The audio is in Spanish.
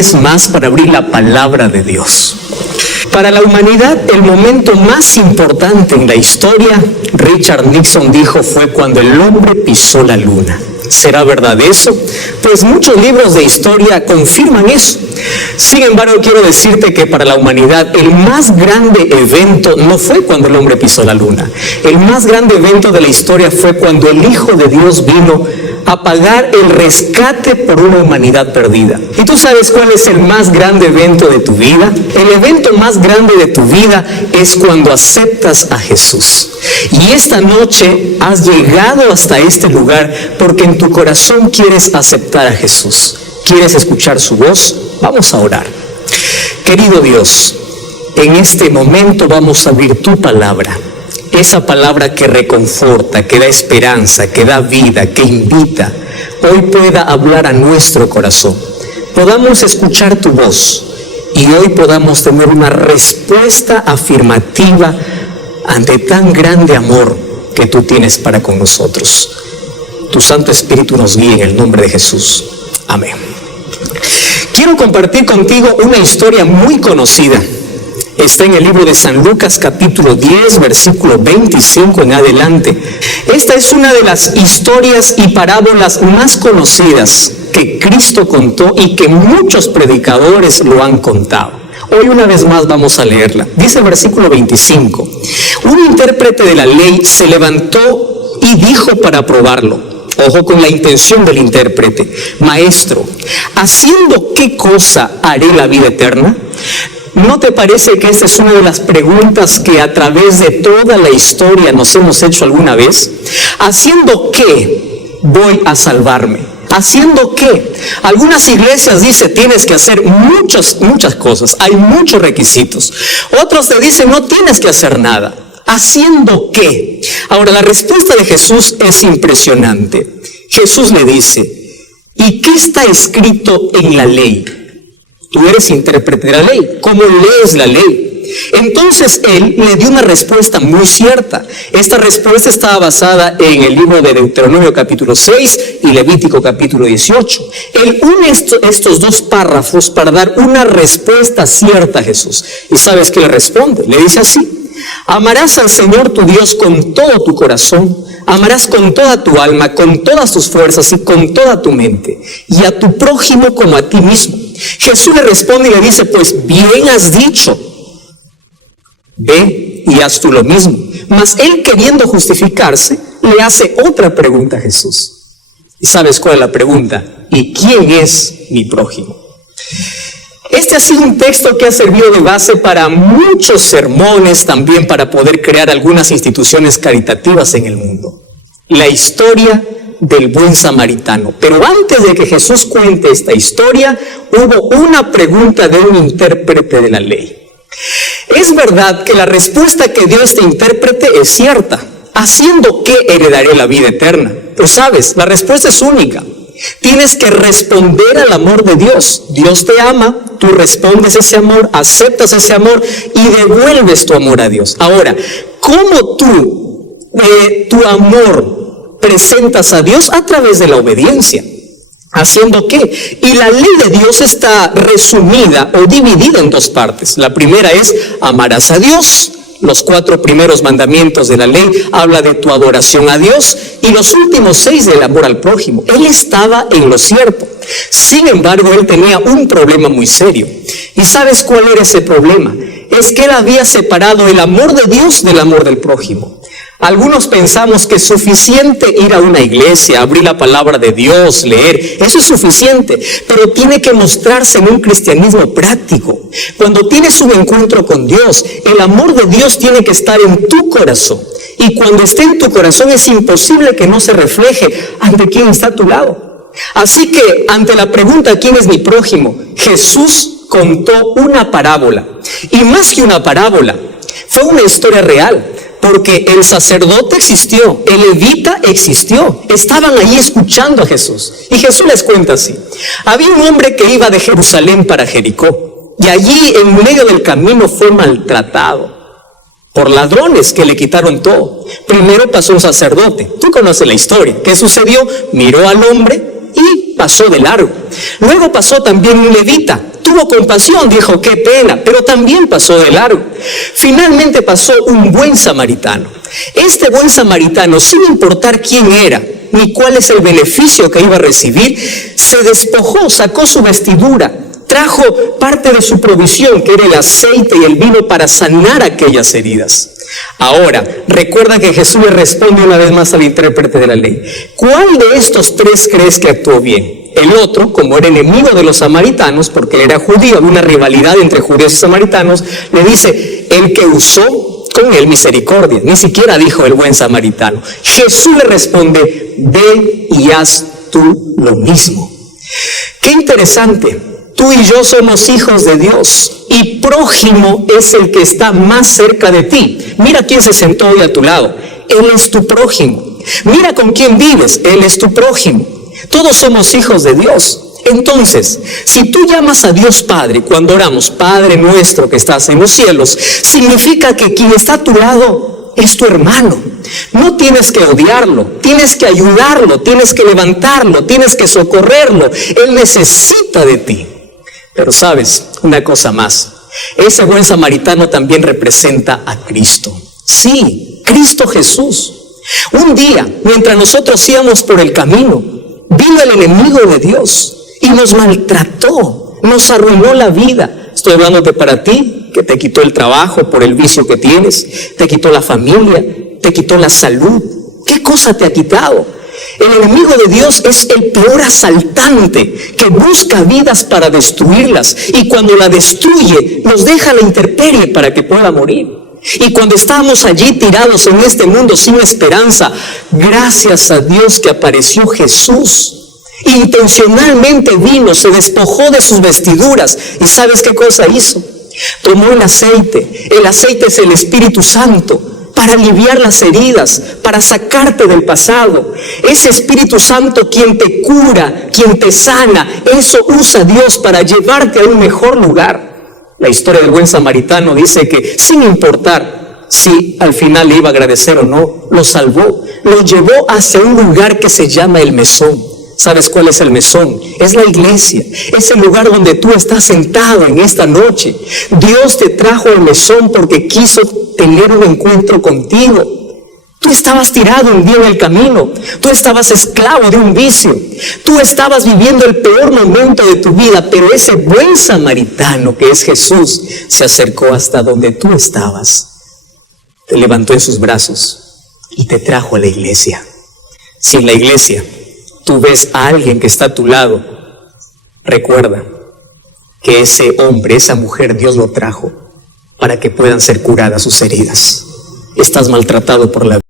Es más para abrir la palabra de Dios. Para la humanidad, el momento más importante en la historia, Richard Nixon dijo, fue cuando el hombre pisó la luna. ¿Será verdad eso? Pues muchos libros de historia confirman eso. Sin embargo, quiero decirte que para la humanidad el más grande evento no fue cuando el hombre pisó la luna. El más grande evento de la historia fue cuando el Hijo de Dios vino a pagar el rescate por una humanidad perdida. ¿Y tú sabes cuál es el más grande evento de tu vida? El evento más grande de tu vida es cuando aceptas a Jesús. Y esta noche has llegado hasta este lugar porque en tu corazón quieres aceptar a Jesús. ¿Quieres escuchar su voz? Vamos a orar. Querido Dios, en este momento vamos a abrir tu palabra. Esa palabra que reconforta, que da esperanza, que da vida, que invita, hoy pueda hablar a nuestro corazón. Podamos escuchar tu voz y hoy podamos tener una respuesta afirmativa ante tan grande amor que tú tienes para con nosotros. Tu Santo Espíritu nos guíe en el nombre de Jesús. Amén. Quiero compartir contigo una historia muy conocida. Está en el libro de San Lucas capítulo 10, versículo 25 en adelante. Esta es una de las historias y parábolas más conocidas que Cristo contó y que muchos predicadores lo han contado. Hoy una vez más vamos a leerla. Dice el versículo 25. Un intérprete de la ley se levantó y dijo para probarlo. Ojo con la intención del intérprete. Maestro, ¿haciendo qué cosa haré la vida eterna? ¿No te parece que esta es una de las preguntas que a través de toda la historia nos hemos hecho alguna vez? ¿Haciendo qué voy a salvarme? ¿Haciendo qué? Algunas iglesias dicen tienes que hacer muchas cosas, hay muchos requisitos. Otros te dicen no tienes que hacer nada. ¿Haciendo qué? Ahora la respuesta de Jesús es impresionante. Jesús le dice, ¿y qué está escrito en la ley? Tú eres intérprete de la ley. ¿Cómo lees la ley? Entonces él le dio una respuesta muy cierta. Esta respuesta estaba basada en el libro de Deuteronomio capítulo 6 y Levítico capítulo 18. Él une estos dos párrafos para dar una respuesta cierta a Jesús. ¿Y sabes qué le responde? Le dice así. Amarás al Señor tu Dios con todo tu corazón, amarás con toda tu alma, con todas tus fuerzas y con toda tu mente, y a tu prójimo como a ti mismo. Jesús le responde y le dice, pues bien has dicho, ve y haz tú lo mismo. Mas él, queriendo justificarse, le hace otra pregunta a Jesús. ¿Y sabes cuál es la pregunta? ¿Y quién es mi prójimo? Este ha sido un texto que ha servido de base para muchos sermones, también para poder crear algunas instituciones caritativas en el mundo. La historia del buen samaritano. Pero antes de que Jesús cuente esta historia, hubo una pregunta de un intérprete de la ley. Es verdad que la respuesta que dio este intérprete es cierta. ¿Haciendo qué heredaré la vida eterna? Pero sabes, la respuesta es única. Tienes que responder al amor de Dios. Dios te ama, tú respondes ese amor, aceptas ese amor y devuelves tu amor a Dios. Ahora, ¿cómo tu amor presentas a Dios? A través de la obediencia. ¿Haciendo qué? Y la ley de Dios está resumida o dividida en dos partes. La primera es, amarás a Dios. Los 4 primeros mandamientos de la ley habla de tu adoración a Dios y los últimos 6 del amor al prójimo. Él estaba en lo cierto. Sin embargo, él tenía un problema muy serio. ¿Y sabes cuál era ese problema? Es que él había separado el amor de Dios del amor del prójimo. Algunos pensamos que es suficiente ir a una iglesia, abrir la palabra de Dios, leer. Eso es suficiente, pero tiene que mostrarse en un cristianismo práctico. Cuando tienes un encuentro con Dios, el amor de Dios tiene que estar en tu corazón. Y cuando esté en tu corazón es imposible que no se refleje ante quien está a tu lado. Así que ante la pregunta ¿quién es mi prójimo? Jesús contó una parábola. Y más que una parábola, fue una historia real. Porque el sacerdote existió, el levita existió, estaban ahí escuchando a Jesús. Y Jesús les cuenta así. Había un hombre que iba de Jerusalén para Jericó. Y allí en medio del camino fue maltratado por ladrones que le quitaron todo. Primero pasó un sacerdote. Tú conoces la historia. ¿Qué sucedió? Miró al hombre y pasó de largo. Luego pasó también un levita. Tuvo compasión, dijo, qué pena, pero también pasó de largo. Finalmente pasó un buen samaritano. Este buen samaritano, sin importar quién era, ni cuál es el beneficio que iba a recibir, se despojó, sacó su vestidura, trajo parte de su provisión, que era el aceite y el vino, para sanar aquellas heridas. Ahora, recuerda que Jesús le responde una vez más al intérprete de la ley. ¿Cuál de estos tres crees que actuó bien? El otro, como era enemigo de los samaritanos, porque él era judío, había una rivalidad entre judíos y samaritanos, le dice, el que usó con él misericordia. Ni siquiera dijo el buen samaritano. Jesús le responde, ve y haz tú lo mismo. Qué interesante. Tú y yo somos hijos de Dios y prójimo es el que está más cerca de ti. Mira quién se sentó hoy a tu lado. Él es tu prójimo. Mira con quién vives. Él es tu prójimo. Todos somos hijos de Dios. Entonces, si tú llamas a Dios Padre cuando oramos, Padre nuestro que estás en los cielos, significa que quien está a tu lado es tu hermano. No tienes que odiarlo, tienes que ayudarlo, tienes que levantarlo, tienes que socorrerlo. Él necesita de ti. Pero sabes, una cosa más, ese buen samaritano también representa a Cristo. Sí, Cristo Jesús. Un día, mientras nosotros íbamos por el camino, vino el enemigo de Dios y nos maltrató, nos arruinó la vida. Estoy hablándote para ti, que te quitó el trabajo por el vicio que tienes, te quitó la familia, te quitó la salud. ¿Qué cosa te ha quitado? El enemigo de Dios es el peor asaltante que busca vidas para destruirlas, y cuando la destruye nos deja a la intemperie para que pueda morir. Y cuando estamos allí tirados en este mundo sin esperanza, gracias a Dios que apareció Jesús. Intencionalmente vino, se despojó de sus vestiduras, y ¿sabes qué cosa hizo? Tomó el aceite. El aceite es el Espíritu Santo, para aliviar las heridas, para sacarte del pasado. Ese Espíritu Santo quien te cura, quien te sana, eso usa Dios para llevarte a un mejor lugar. La historia del buen samaritano dice que sin importar si al final le iba a agradecer o no, lo salvó, lo llevó hacia un lugar que se llama el mesón. ¿Sabes cuál es el mesón? Es la iglesia, es el lugar donde tú estás sentado en esta noche. Dios te trajo al mesón porque quiso tener un encuentro contigo. Tú estabas tirado un día en el camino, tú estabas esclavo de un vicio, tú estabas viviendo el peor momento de tu vida, pero ese buen samaritano que es Jesús se acercó hasta donde tú estabas, te levantó en sus brazos y te trajo a la iglesia. Si en la iglesia tú ves a alguien que está a tu lado, recuerda que ese hombre, esa mujer, Dios lo trajo para que puedan ser curadas sus heridas. Estás maltratado por la vida.